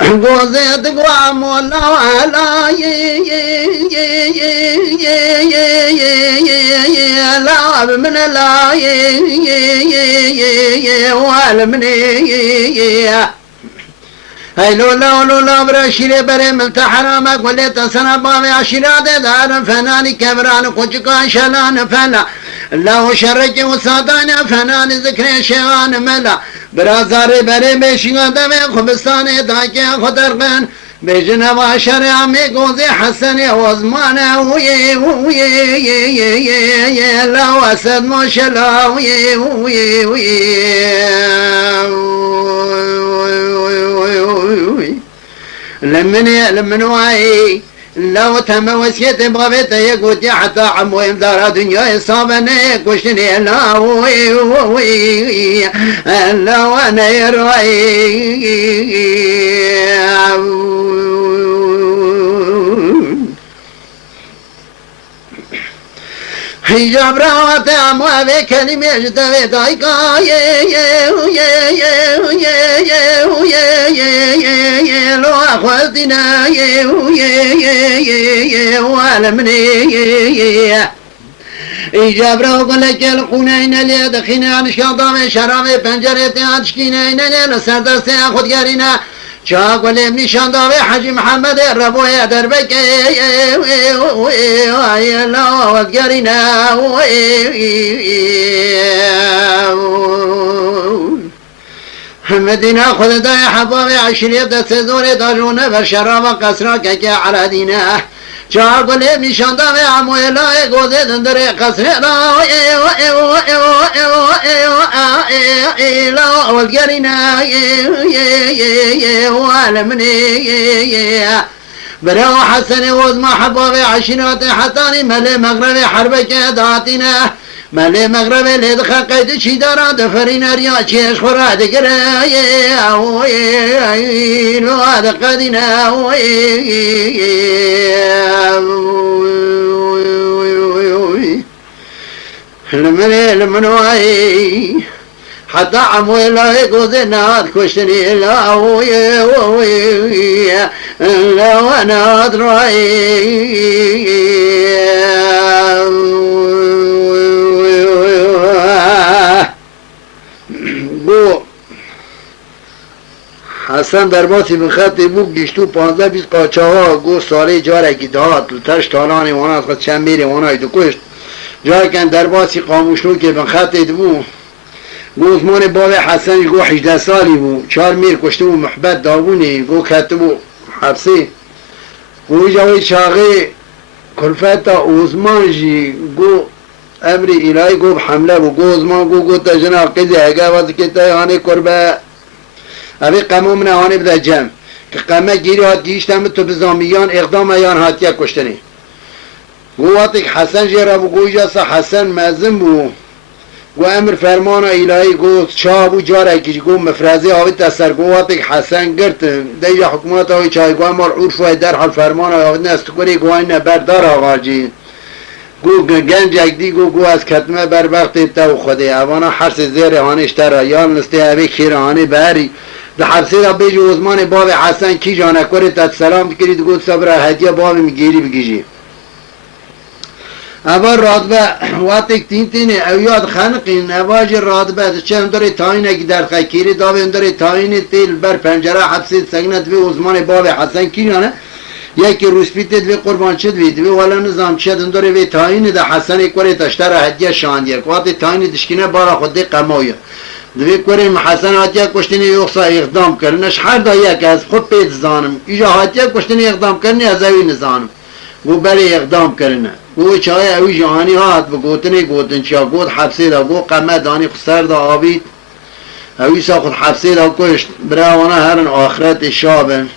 گوزید گوا مولا لا لا من لا والمني هاي لولا لولا برشيري بري من تحرامك وليت سنة بابي عشيرات دار فناني كبران كوشكا شلان فلا الله شرج وصادان فنان ذكر شوان ملا برازاري بري بيشيغا دمي خبستاني داكي خطرقن بجنا وشرع ميقوزي حسني وزمانا ويه ويه لا وسد مشلا ويه لمن واي لو تم وسيت بغبت يقول حتى عموهم دار دنيا إصابني كشني لا وي لا وانا يروي حجاب راوات اموال كلمة جدوي دايقا لو اخوتنا والمني إجاب راو قلت القنين اللي دخينا عن شاطام شراب پنجرة عشقينين لسردست خود قرينا شاق ولم نشان داوي حجي محمد الربوية دربك لا وقرنا مدينة خذ داي حبابي عشرية دستزوري داجونة بالشراب قصرك كي على دينه شاق ولم نشان داوي عموي لا يقوزي دندري قصر لا والقرنا والمني براو حسن وزما حبابي عشرات حتاني ملي مغربي حربك داتنا ملي مغربي لدخل قيد شدارا دفرين ريا چيش خورا دقرا هذا قدنا لمن واي حتى عموي لا يقوزنا كشني لا لا وانا ادري بو حسن درباسی من خط بو گشتو 15-20 قاچه ها گو ساله جارکی دهات ترش تالانی وانا از خود چند میره وانا ایدو کشت جای کن درباسی قاموشنو که من خط بو گو زمان باب حسن گو 18 سالی بو 4 میر کشته بو محبت داغونی گو کت بو حبسی گو جاوی چاقی کلفتا اوزمان جی گو امری الهی گو حمله بو گو زمان گو تجنا قیزی هگه وزی که تایانه کربه اوی قمو من هانه بده جمع که قمه گیری هات گیشتم تو بزامیان اقدام ایان هاتیه کشتنی گو وقتی که حسن جیره بو گو جاسا حسن مزم بو گو امر فرمان الهی گو چا بو جاره کش گو مفرزی آوی تسر گو وقتی که حسن گرت دیجا حکومت آوی چای گو امال عرف وی در حال فرمان آوی نست کنی گو این بردار آقا جی گو گنج اگدی گو از کتمه بر وقت تو خوده اوانا حرس زیر هانش تر یان نسته اوی کیر هانی بری ده حبسی را بیجی عثمان باب حسن کی جانه کری تد سلام کرید گو صبر هدیه باب میگیری بگیجی اول رادبه وقتی تینه اویاد خنقین اواج رادبه چه انداری تاین اگه در خیکیری داوی انداری تاین تیل بر پنجره حبسی سگنت وی عثمان باب حسن کی جانه یکی روسپیتت وی قربان شد وی ولا نظام چد انداری وی تاین ده حسن کری تشتر هدیه شاندیه وقتی تاین دشکینه بارا خودی قمایه دوی کریم حسن هاتیه کشتنی یخصا اقدام کرنش هر دا یک از خود پید زانم ایجا هاتیه کشتنی اقدام کرنی از اوی نزانم گو بلی اقدام کرنه گو چای اوی جهانی هات بگوتنی گوتن چیا گوت حبسی دا گو قمه دانی خسر دا آبید اوی سا خود حبسی دا کشت برای وانا هرن آخرت شابن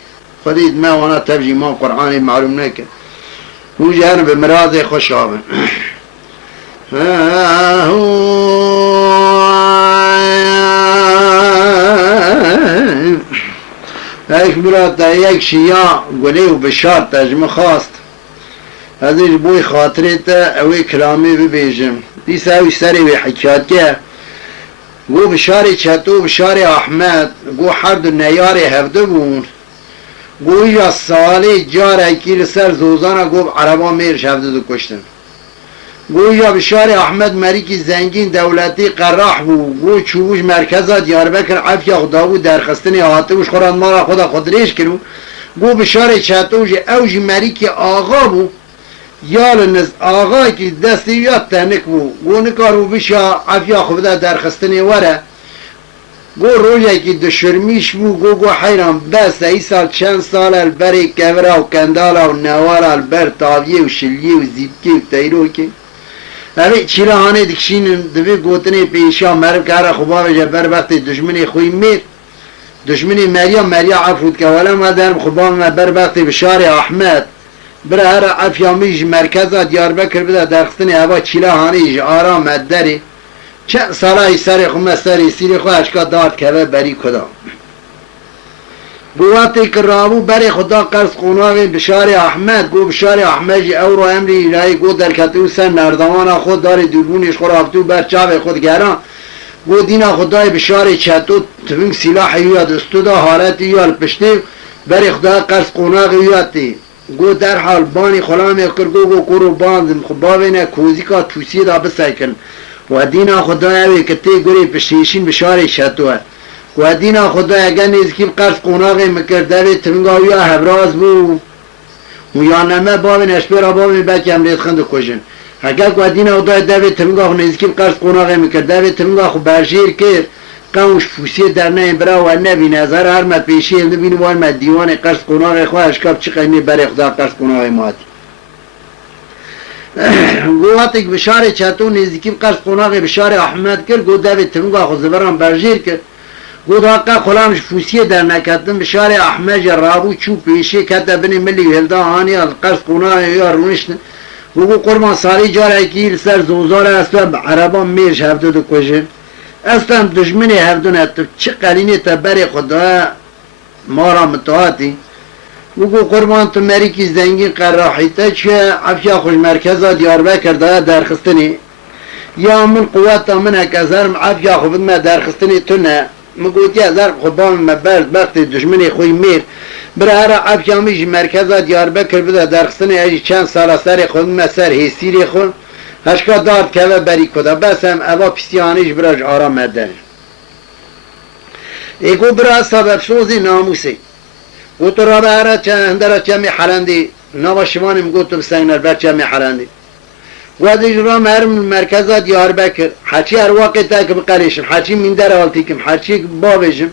خودید ما وانا ترجیمان قرآنی معلوم نکن گو جهرن به مراض خوش شابن ایک مراد یک شیعه گلی و بشار تجمه خواست ازش بوی خاطرت اوی کلامی ببیجم دیسا اوی سری وی حکیات که گو بشار چطو بشار احمد گو هر دو نیار هفته بون گویا سالی جاره کی سر زوزانا گفت عربا میر شفته دو کشتن گویا بشار احمد مریکی زنگین دولتی قراح بو گو چوبوش مرکزا دیاربکر عفیا خدا بود درخستنی آتوش خوران مارا خدا خودریش کرو گو بشار چطوش اوج مریکی آغا بو یال نز آغا کی دستی یاد تنک بو گو نکارو بشا عفیا خدا درخستنی وره گو روی کی دشرمیش بو گو حیران بس ای سال چند سال البری کورا و کندالا و نوارا البر تاویه و شلیه و زیبکی و تیرو کی اوی چیرهانه دکشین دوی گوتنی پیشا مرب که هر خوبا بجه بر وقت دشمنی خوی میر دشمنی مریا عفود که ولا ما درم خوبا بر وقت بشار احمد بر هر عفیامیش مرکزا دیاربکر بده درخستنی هوا چیرهانه آرام داری چه سالای سر خومه سری سیری خواه اشکا داد که بری کدا گواتی که رابو بری خدا قرص قوناوی بشار احمد گو بشار احمد جی او رو امری الهی گو در کتو سن نردمان خود داری دوربونش خور آفتو بر چاو خود گران گو دینا خدای بشار چطو تبینگ سلاح یاد استودا حالت یاد پشتی بری خدا قرص قوناوی یادی گو در حال بانی خلامی کر گو کرو باندم خباوینه کوزی که توسی دا بسیکن و دینا خدای اوی که تی گوری پشتیشین بشار چطوه و دینا خدای اگر نیزکی قرص قوناغی مکرده وی تنگاوی هبراز بو و یا نمه باوی نشپیرا باوی بکی امریت خند کشن اگر و دینا خدای دوی تنگاو نیزکی قرص قوناغی مکرده وی تنگا خو برشیر کرد قوش فوسی در نه برا و نبی نظر هر ما پیشی نبین وان ما دیوان قرص قوناغی خواه اشکاب چی قیمی بری خدا قرص قوناغی ماتی گوهاتی که بشار چطو نیزکی قرص قوناغی بشار احمد کرد گو دوی تنگا خو زبران برشیر کرد گود حقا خلامش فوسیه در نکتن بشار احمد رابو چو پیشه کتا بنی ملی هلدا هانی القرص قناه یا رونشتن گو قربان سالی جاره که سر زوزار اصلا عربان میرش هفته دو کشه اصلا دشمنی هفته نتو چه قلینی تا بری خدا مارا متواتی گو قربان تو مریکی زنگی قراحیتا چه عفیا خوش مرکزا دیاربکر دا درخستنی یا من قوات من اکازرم عفیا خوبت ما درخستنی تو نه مگوتی از هر خوبان مبرد وقت دشمنی خوی میر برای هر عفیامیش مرکزا دیاربکر بده درخستنی ایجی چند سال سر خود مسر حسیری خود هشکا دارد که بری کدا بس هم اوا پیسیانیش براش آرام مدن ایگو برای سبب سوزی ناموسی گو تو را به هر چند را چمی حلندی نوا شمانی مگو تو بسنگنر بر چمی حلندی وادي جرام هرم مركزا ديار بكر حكي هر وقت تاك بقريشم حكي من درالتيكم حكي بابجم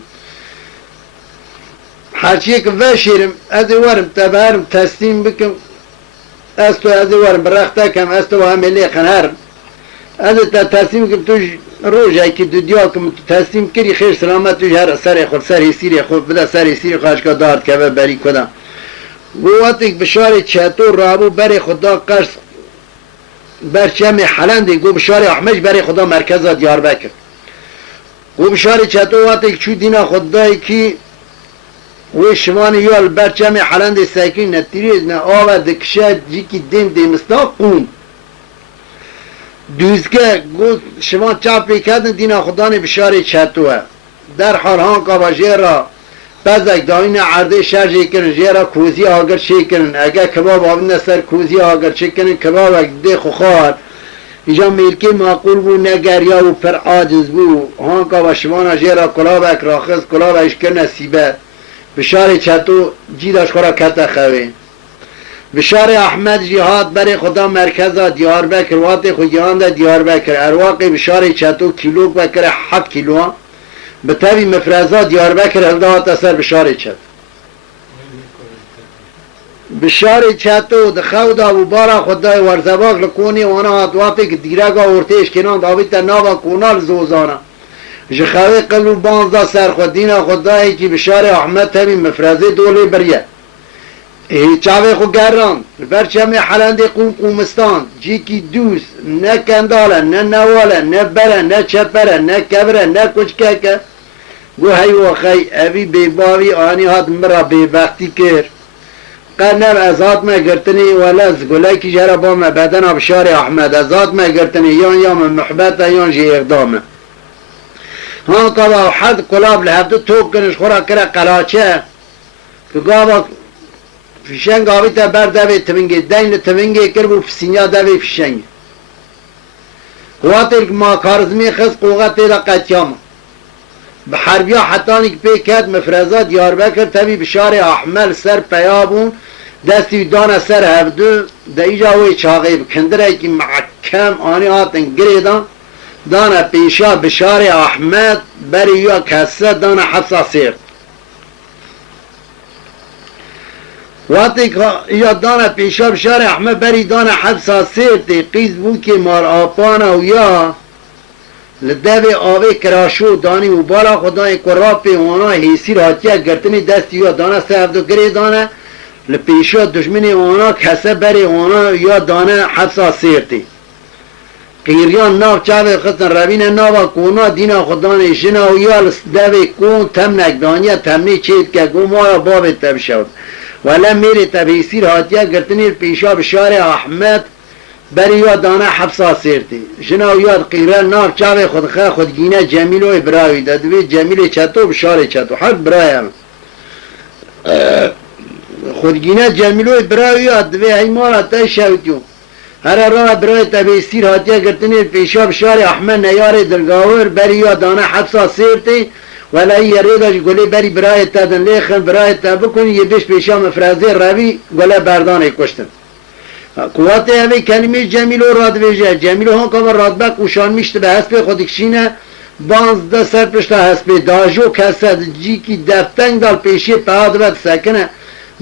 حكي كفاشيرم ازي ورم تبارم تسليم بكم استو ازي ورم برختكم استو هملي خنهرم ازي تسليم بكم توج روجا كي دودياكم تسليم كري خير سلامت توج هر سر خود سر سيري خود بدا سر سيري خاشكا دارد كبه بري كدا قواتك بشاري چطور رابو بري خدا قرص برچم حلندی گو بشار احمد برای خدا مرکز دیار بکر گو بشار چطور وقتی چو دینا خدای کی و شمان یال برچم حلندی ساکین نتیریز نه آوا دکشه جی کی دیم دیمستا قوم دوزگه گو شما چاپی کردن دینا خدا نی بشار چطور در حال هان کابا جیرا بزک داین عرضه شرجی کنن جیرا کوزی آگر چی کنن اگه کباب آبن سر کوزی آگر چی کنن کباب اگه ده خوخار اینجا میلکی معقول بو نگریا و پر عاجز بو هانکا و شمانا جیرا کلاب اک راخص کلاب ایش کرن سیبه بشار چطو جیداش خورا کتا خوی بشار احمد جهاد بری خدا مرکزا دیار بکر واتی خویان ده دیار بکر ارواقی بشار چطو کیلو بکر 7 کیلو به طبی مفرزا دیار بکر هلده اثر بشار چط بشار چطو دخو دا و بارا خدای ورزباق لکونی وانا هاتواتی که دیرگا ورتیش کنان داویت ناوا کونال زوزانا جخوی قلو بانزا سر خودینا خدایی که بشار احمد طبی مفرزی دولی بریه چاوی خو گران برچمی حلندی قومستان جی کی دوس نه کنداله نه نواله نه بره نه چپره نه کبره نه کچکه گو هی و خی اوی بیباوی آنی هات مرا بیبختی کر قنر ازاد ما گرتنی ولا زگوله کی جرا با ما بدن بشار احمد ازاد ما گرتنی یا محبت یا جی اقدامه ها قبا حد قلاب لحبت توک کنش خورا کرا قلاچه که گاوا فیشنگ آبی تا بر دوی تونگی دین تونگی کرد فسینیا دوی فیشنگ قوات ما کارزمی خز قوات را قتیام به حربیا حتانی که پیکد مفرزات دیاربکر تبی بشار احمل سر پیابون دستی دانه سر هفدو ده ایجا وی چاقی بکندره که محکم آنی آتن گریدان دانه پیشا بشار احمد بری یا کسه دانه حفظا سیر وقتی که یا دانه پیشا بشار احمد بری دانه حفظا سیر تی قیز بود که مار آپانا و یا لدوی آوه کراشو دانی و بالا خدای قرابی وانا حیسی راحتیه گرتنی دستی یا دانه سه هفدو گریدانه لپیشا دشمنی وانا کسه بری وانا یا دانه حفظا سیرتی قیریان ناف چاوه خستن روین ناوا کونا دینا خدان شنا و یا لسدوی کون تم نگدانیه تمنی چید که گو مایا باب تب شود ولی میری تبیسیر هاتیه گرتنی پیشا بشار احمد بری یا دانه حفظا سیرتی شنا و یاد قیریان ناف چاوه خودخه خودگینه جمیل و ابراوی دادوی جمیل چطو بشار چطو حق برای هم خودگینه جمیلو برای یاد دوی ایمارا تا شوتیو هر راه برای تبیسیر هاتیه گرتنی پیشا بشار احمد نیار دلگاور بری یا دانه حفظا سیرتی ولی یه ریداش گلی بری برای تا دن لیخن برای تا بکنی یه بیش پیشا مفرازی روی گله بردانه کشتن قوات اوی کلمه جمیلو راد ویجه جمیلو هون که رادبک اوشان میشته به حسب خودکشینه بانزده سر پشتا حسب داجو کسد جی کی دفتنگ دال پیشی پهاد سکنه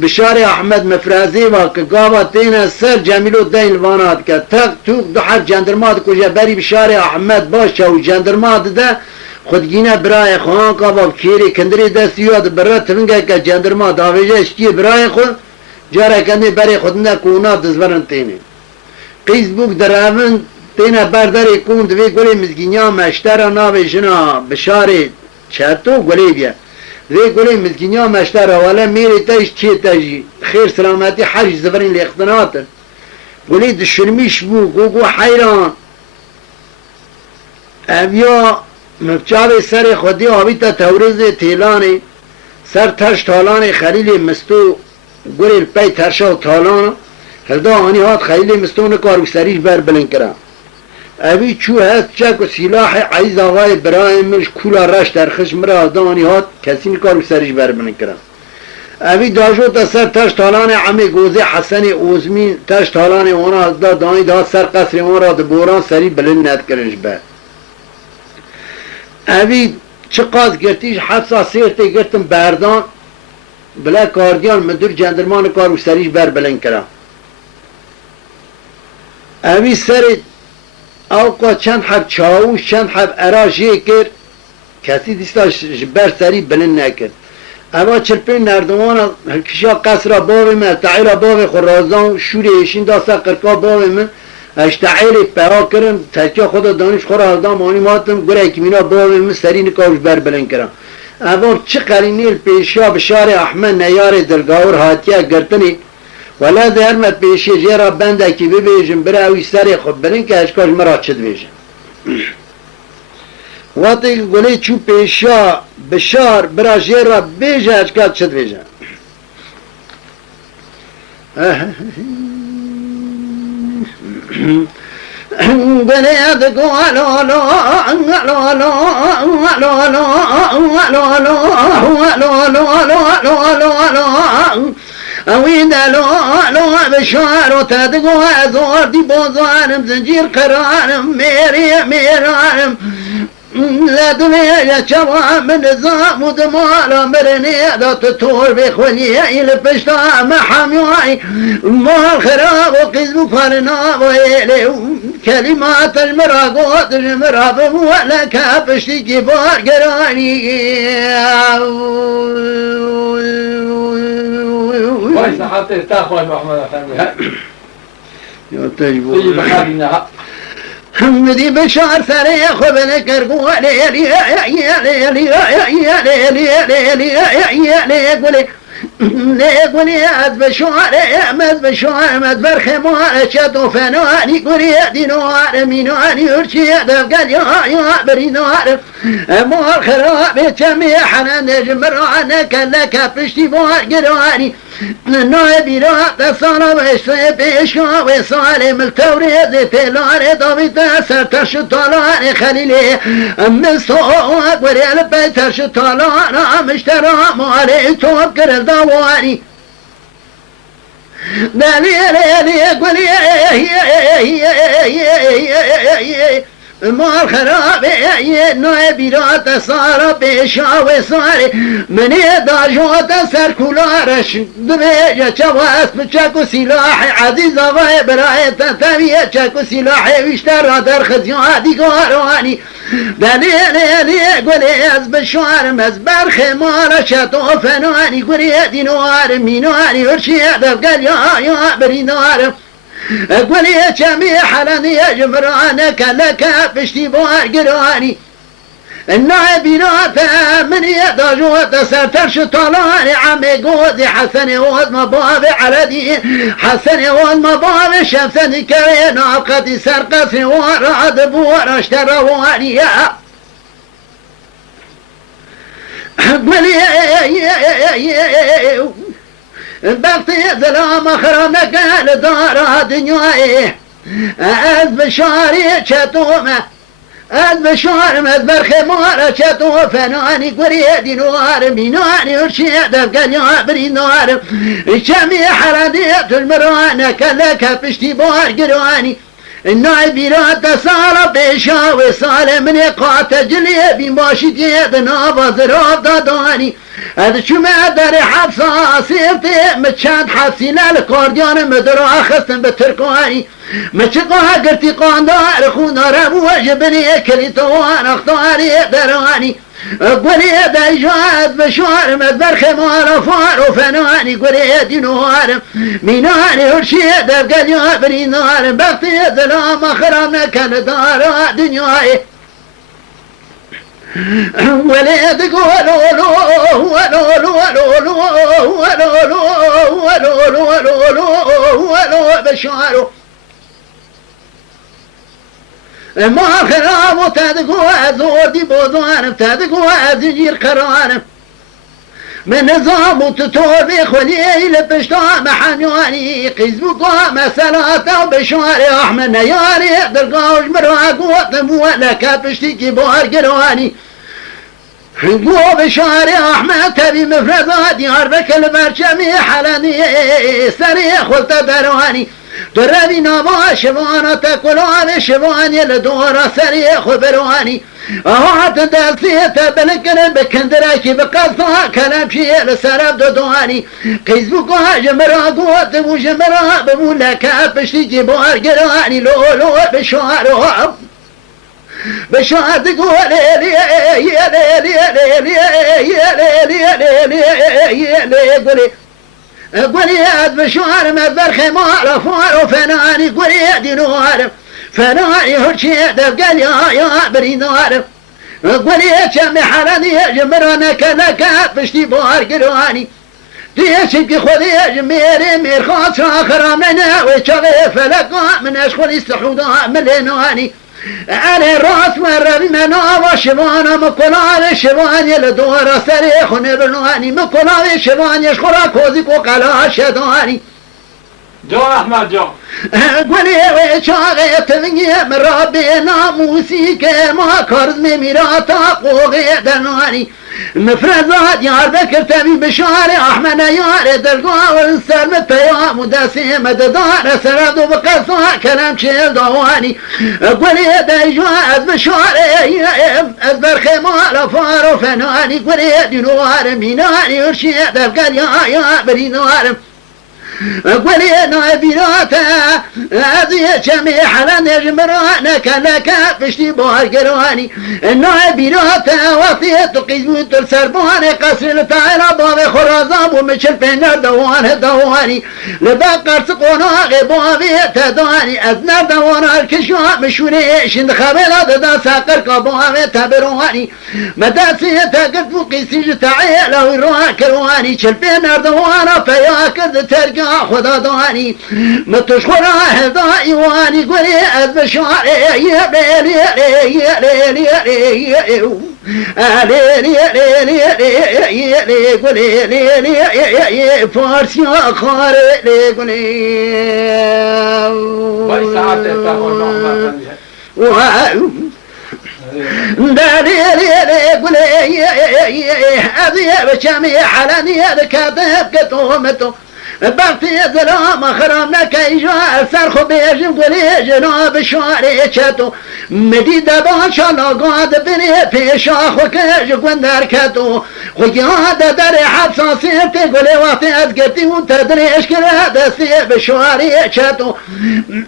بشار احمد مفرازی و که گاوا تین سر جمیلو دین وانات که تق تو دو حرف جندرمات کجا بری بشار احمد باشه و جندرمات ده خودگینه برای خوان گاوا کیری کندری دستی یاد برای تنگه که جندرمات آویجه اشتی برای خود جاره کنده بری خود نکونا دزبرن تینه قیز بوک در امن تینه برداری کون دوی گلی مزگینیا مشتر ناوی جنا بشار چطو گلی بیا وی گلی مزگینیا مشتر ولی میری تایش چی تایجی خیر سلامتی حج زبرین لیختناتر گلی دشرمیش بو گو حیران اویا مفچاوی سر خودی آبی تا تورز تیلانی سر ترش تالان خلیل مستو گلی پی ترشا و تالان هلدا آنی هات خلیل مستو نکارو سریش بر بلن کرا اوی چو هست چک و سلاح عیز آقای برایمش کولا رش در خشم را دانی هات کسی نکارو سریش بر بلن کرا اوی داجو تا سر تش تالان عمی گوزه حسن اوزمی تش تالان اونا دا دانی دا سر قصر اونا دا بوران سری بلن ند کرنش بر اوی چه قاز گرتیش حفظا سیرتی گرتم بردان بلا کاردیان مدور جندرمان کارو سریش بر بلن کرا اوی سر اوقا چند حب چاوش چند حب اراجه کرد کسی دیستاش بر سری بلن نکرد اما چلپین نردمان کشا قصر باوی من تعیل باوی خرازان شوری ایشین داستا قرقا باوی من اشتعیل پیرا کرن تکیا خدا دانش خورا آدم آنی ماتم گره اکمینا باوی من سری نکاوش بر بلن کرم اما چه قرینیل پیشا بشار احمد نیار دلگاور هاتیا گرتنی ولا درم پیشی جیرا بنده که ببیجم براوی سری خود بلن که اشکاش مرا چد بیجم وقتی گلی چو پیشا بشار برا جیرا بیجه اشکاش چد بیجم بنيت قالوا لا لا لا وين لا بشار تدقوا زور دي بوزانم زنجير قرانم ميري ميرانم لا دنيا شوا من نظام ودمال مرني دا تطور بخوني إلى بشتا محامي ما الخراب وقزم فرنا ويلي كلمات المراقوت المراب ولا كابشتي كبار قراني كويس حتى تاخذ محمد افندي يا تجبو حمدي بشار ثري خبل كرقو لي نقولي از بشوار امد بشوار مد برخمار شتو فنواني قولي دينوار مينواني ارشي دفقل يا برينوار مور خراب تمي حنان جمرانك لك بشتي بور قرواني نوبي رات صار وشي بيشوا وصالم التوريد تلار ضبط سرتش طلار خليلي من سوق وري البيت طلار مشترى مالي توكر الدواني دليل قولي مال خراب نوبي رات صار بيشوا وصالي من داجوت سر كولارش دبيجة جواز بچاكو سلاح عزيز وای برای تنتویه چاكو سلاح ويشتر در خزيادي قارواني دليل قولي از بشوار مزبر خمار شتو فنواني قولي دينوار مينواني ورشي دفقل يا برينوار قولي جميع حلاني جمرانك لك بشتي بوار قرواني النائبينات من يداجوت سرترش طلاني عمي قوزي حسني وزم بابي علدي حسني وزم بابي شمسني كرينا قدي سرقسي ورعد بور اشترى واني قولي بغطي ظلام خرمك لدار دنياي از بشاري شتومه از بشار مزبر خمار شتو فناني قريدي نوار ميناني ورشي دفقل يا بري نوار شمي حرادية المرانة كلك بشتي بوار قرواني النايبي رات صار بيشاوي صالة من قاتل جليبي ماشي ديدنا بزراب داداني هذا شو ما داري حبسا سيرتي متشاد حبسي للكورديان مدرا خستن بتركواني متشقوها قرتي قاندار خونا ربو جبني كلي توان اختاري درواني قولي دايجاد بشوار مدبر خمار فار وفناني قولي دينوار ميناني ورشي دفقل يا برينار بغطي ظلام خرامنا كان دار دنياي وليد قولوا بشوارو ما خراب تدقوا زور دي بوزوان تدقوا زجير قران من نظام وتتوبي خليل بشتا محنواني قزبقوا مسلاته بشواري احمد نياري درقاوش مراقوا طموا لك بشتيكي بوار قرواني قو بشاري احمد تبي مفردات ياربك البرشمي حلاني سريخ خلت درواني دربي نما شبانا تكلان شباني لدورا سريخ برواني اهات درسيت بلكن بكندراكي بقصها كلام شيء لسرب دودواني قيزبوك جمرا قوت وجمرا بمولك بشتي بوار قرواني لولو بشارو بشار تقول قولي بشار مدبر خمار فار وفناني قولي دينوار فناني هرشي دفقل يا برينوار قولي كم حراني جمرانك لك بشتي بوار قرواني ديشك خذي جميري مير خاص خرامنا وشغي فلقا من اشخل السحودا ملينواني على الراس مرة بمنا وشبانا مكولان شبان يلدور سريخ نبنواني مكولان شبان يشخرا كوزيك وقلا شداني جو احمد جو قولي وشاغي تبني من ربي ناموسيك ما كرز ميراتا قوغي دنواني مفرزات يار بكر تبي بشاري احمد يار دلقوا والسلم التيام وداسي مددار سرد بقصها كلام شيل دواني قولي دايجواز بشاري ازبر خمال فارو فناني قولي دينوار ميناني ورشي دفقل يا برينوار قولي نايبيراتا هذه جميع حلان جمرانك لك بشتي بوار قرواني نايبيراتا وطيت قيزوت السرباني قصر التعالى بابي خرازام بو مشل بينر دوان دواني لبا قرص قناغ بوابيت دواني از نردوانا الكشوا مشوني شند خبيلا دا ساقر كبوابيت برواني مداسي تاقد فوقي تعيلا ويروها كرواني شل بينر دوانا فياكد ترقى خدا دواني متشخرا هدا ايواني قولي از بشاري يا ليلي يا ليلي يا ليلي فارسي خاري قولي وای ساعت تاخذ داري قولي هذه بشامي حلاني هذا كاتب كتومتو بغتي ظلام خرامنا كيجا سرخو بيجم قولي جناب شواري چتو مديد باشا لقاد بني پیشا خو كيج قندر كتو خو ياد در حساسيتي قولي وقتي ازقبتي وتدريش كلا دستي بشواري چتو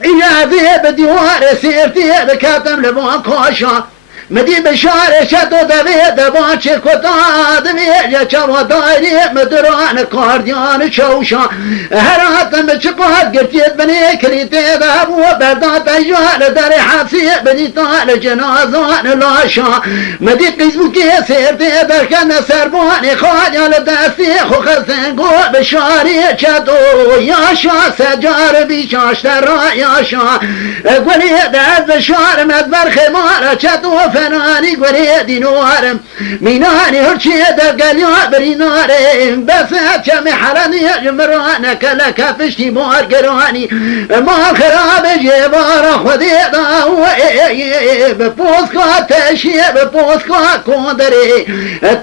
اجازي بديوار سيرتي بكاتم لبوان كوشا مدي بشار شتو دبي دبان شكوتا دبي جاوا دايري مدران كارديان شوشا هرات مشقات قرتيت بني كريتي ذهب وبردات اجوال دار حاسي بدي طال جنازان لاشا مدي فيسبوكي سيرتي دركن سربان خاجا لدستي خو خزنگو بشاري شتو يا شا سجار بيشاش ترا يا شا قولي داز بشار مدبر خمار شتو فناني قريدي نوارم ميناني هرشي دقل يابري نارم بس هاتشامي حراني جمروانا كلا كافشتي مار قرواني ما خراب جبارا خذي داوي بپوسكا تشي بپوسكا كوندري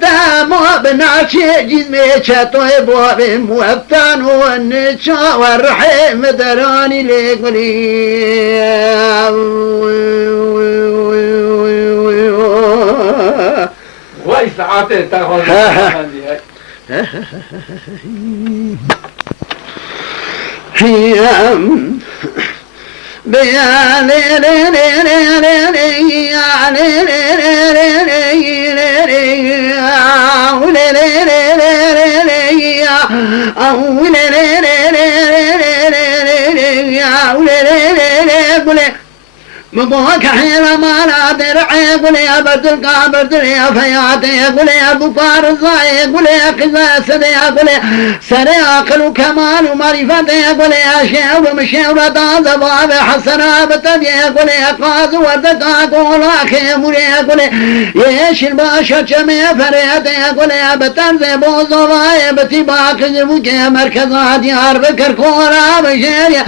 تاما بناشي جزمي چطوي بوابي موفتان والنشا والرحيم دراني لقلي وای ساعت تاخذ هيام بيا لي لي لي لي لي يا لي لي لي لي لي او لي لي لي لي يا او لي لي لي لي يا او لي لي لي مبوك حيلا مالا درعي قولي أبردل قابردل يا فياتي قولي أبو فارزاي قولي قزا سدي قولي سري عقل وكمال ومعرفتي قولي أشياء ومشيورة ضباب حسنا بتبي قولي قاز وردقا قولا خيمولي قولي يش الباشا جميع فريتي قولي بتنزي بوزواي بتباك زبوك مركزات يار بكر كورا بشيريا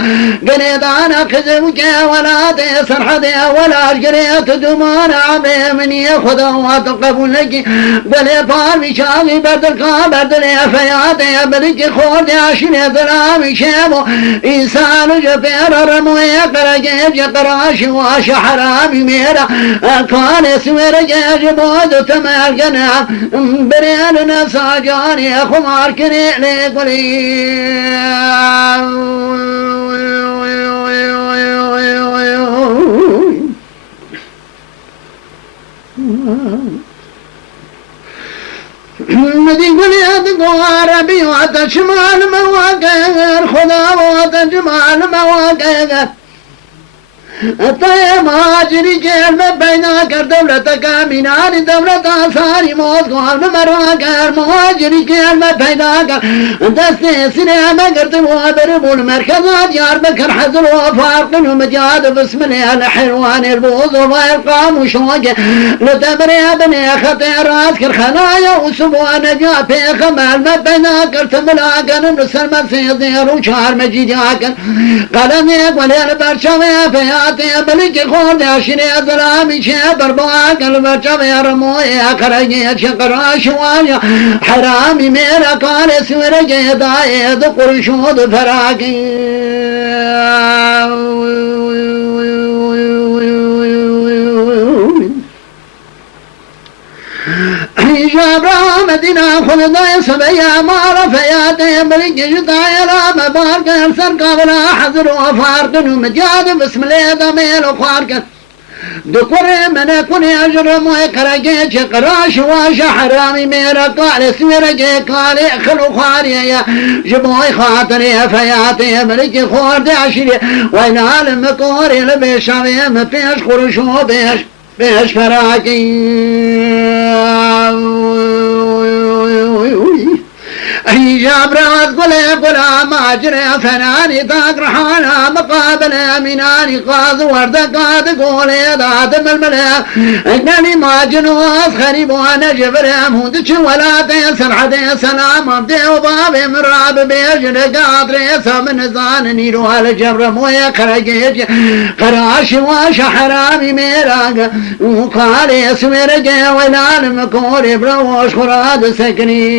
قريدانا خزبوك ولا تسرح ولا جريت دمان عمي مني خدا واتقبل لك بلي بارمي شاغي بدلقا بدلي فياتي بلك خورد عشني ظلامي شابو إنسان جفير رموي قرجيب جقراش واش حرامي ميرا كان سوير جاجبود تمال قناع بريان نسا جاني خمار كني لقلي مدي قليات قواربي وتشمال مواقع خدا وتجمال مواقع طيب هاجري كلمة بينك دولتك منان دولة صاري موسكو المراكر مهاجري كلمة بينك دستي سينما قرد وابرب المركزات يار بكر حزر وفارق ومجاد بسم الله الحلوان البوظ وفارقام وشوق لتبري بني خطير راسك خلايا وسبوع نجا في خمال ما بينك ارتملاك نسلم سيدير وشار مجيد ياكل قلم يقول يا برشاوي فيها بلك خورد عشري ظلامي شابر بواك البرشا يا رموي اخرجي شقرا شواليا حرامي ميرا قال سوير جيداي ذكر شود فراقي جابرا مدينة خلدا سبيا مارا فياتي بلك جداي رام بارك سر قبلا حضر وفارق مجاد بسم الله دميل وخارق دكوري من كوني أجرم ويكرجيش قراش واش حرامي ميرا قال سويرجي قال خلو خاري جبوي خاطري فياتي ملكي خورد عشري وين عالم كوري لبيشاري مفيش خرشو بيش فراكي حجاب راس قلا ماجري فناني تقرحانا مقابل اميناني قاض وردقات قولي ذات الململا انني ماجنوس خريب وانا جبرم هندش ولا تيسر حدي سلام ابدي وبابي مراب بيجن قادري سمن زان نيرو على جبر مويا خرجيج قراش واش حرامي ميراق وقالي سويرجي ويلان مكوري بروش خراد سكني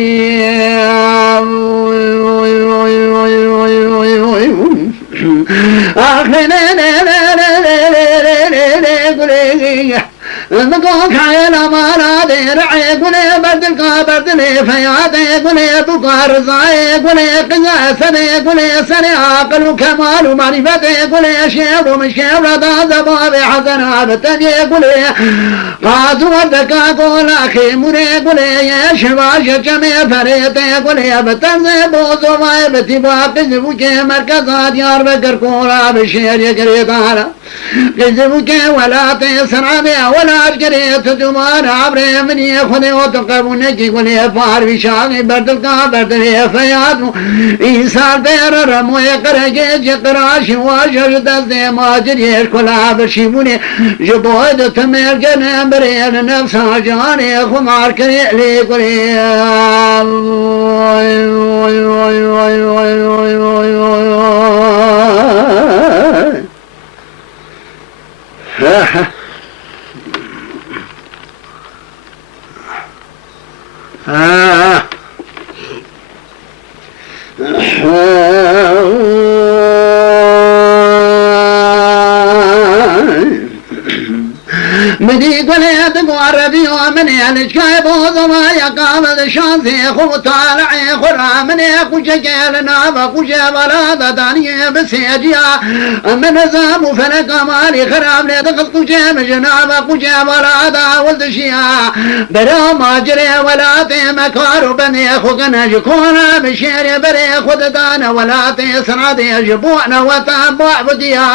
مقوك حيلا مالا ديرعي قولي بردلقا بردلي فياتي قولي بقار زعي قولي قزاسني قولي سني عقل وكمال ومعرفتي قولي شير ومشير داز بابي حسنا بتجي قولي قاز وردكا قول أخي مري قولي يا شباش جميع فريتي قولي بتنزي بوزو ماي بتباق قزبوكي مركزات يار بكر قولا بشير يقري تعالى قزبوكي ولا تيسر بي ولا أشكري تدومان عبري من يخذي وتقربونك قولي فار بشاقي بردلقا بردلي فياتو إنسان بير رمو يقرقي جقراش واشر دستي ماجر يشكلا بشيبوني جبود تمير جنم بريل نفس جاني خمار كري لي قولي مدي قولي تقوار بيومني الاشكاي بوضما يقام الشانسي خو طالعي خرامني كوشكيل نابا كوشي بلاد داني بسيجيا من نظام فلك مالي خرام لي دخل كوشي مجنابا كوشي بلاد ولدشيا برا ماجري ولا تمكار بني خوكنا جكونا بشيري بري خود دانا ولا تسرادي جبونا وتابع بديا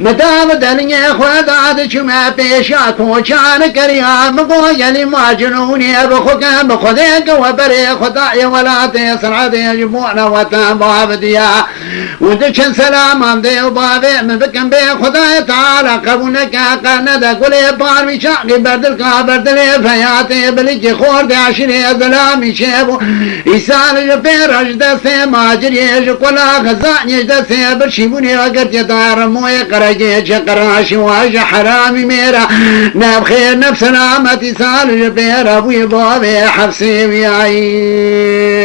مدام دنيا خودات شما بيشاك وشان كريا مقويا ما جنوني بخوكا بخذيك وبري خداي ولا تسرادي جبونا وتابع بديا ودشن سلام عمدي وبابي من فكن بي خداي تعالى قبونك قانا قولي بار مشاقي بردلقا بردلي فياتي بلجي خورد عشري ظلامي شيبو إسان جبير أجدسي ماجري جقولا غزاني جدسي برشيبوني وقت يدار موي قرجي شقراشي واج حرامي ميرا ناب خير نفس سلامة إسان جبير أبوي بابي حفصي بيعي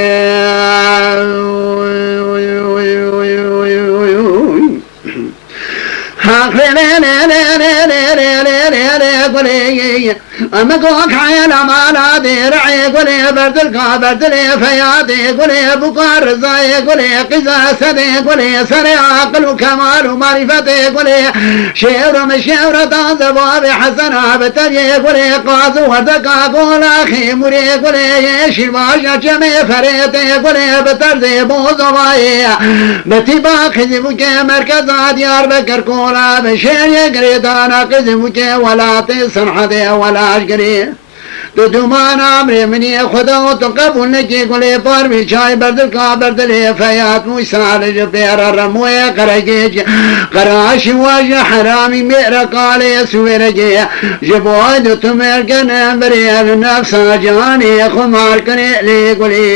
أمكوك حيلا مالا ديرعي قولي بردلقا بردلي فياتي قولي بقار زاي قولي قزاسدي قولي سري عقل وكمال ومعرفتي قولي شير مشير تنزبابي حسنا بتجي قولي قاز وردقا قول أخي مري قولي يشي باشا جمي فريتي قولي بترزي بوزواي بتباق زبوكي مركزات يار بكر قولا بشير يقري دانا قزبوكي ولا تسرحدي ولا أشقري دومان عمري مني خدا وتقبل نكي قولي بارمي شاي بردلقا بردلي فيات موسال جبير الرموية قرقيج قراشي واج حرامي ميرا قالي سويرجي جبواد تمير قنام بريال نفس جاني خمار كني لي قولي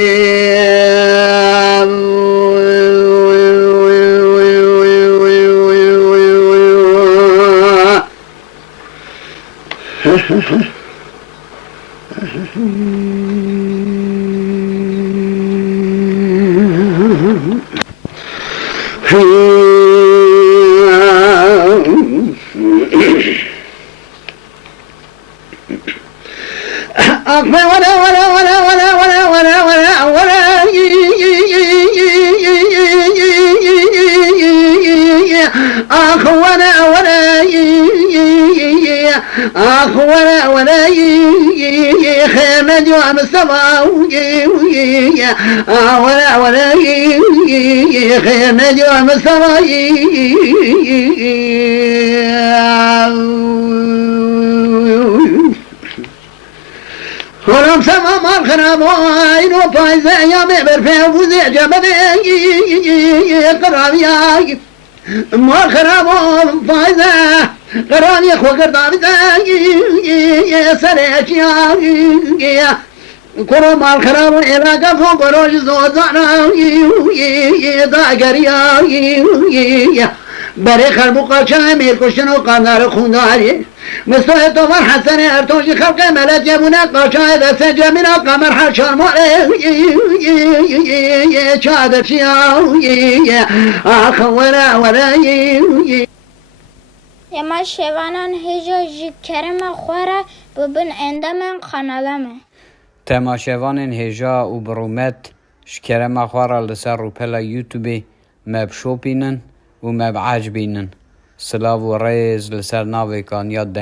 جوا مصطفى ولا خير نجوا مصطفى ولم سما ما خرابين وفايزة يا مبر في وزع جبل قرابيا ما خرابون فايزة قراني خو قردابي سريشيا كرو مال خرابون علاقة فوق روش زوزانا داقريا بري خربو قاشا مير كشنو قاندار خونداري مستوى تومر حسن ارتوشي خلق ملت جبونا قاشا اذا سجمنا قمر حشار مولي شادر شيا ولا Yama şevanan heja ji kerema xwara bibin endemen kanalame. تماشاوان هجا و برومت شکره مخوارا لسر روپلا یوتیوبی مب شوپینن و مب عجبینن سلاو و ریز لسر ناوی کان یاد دنگ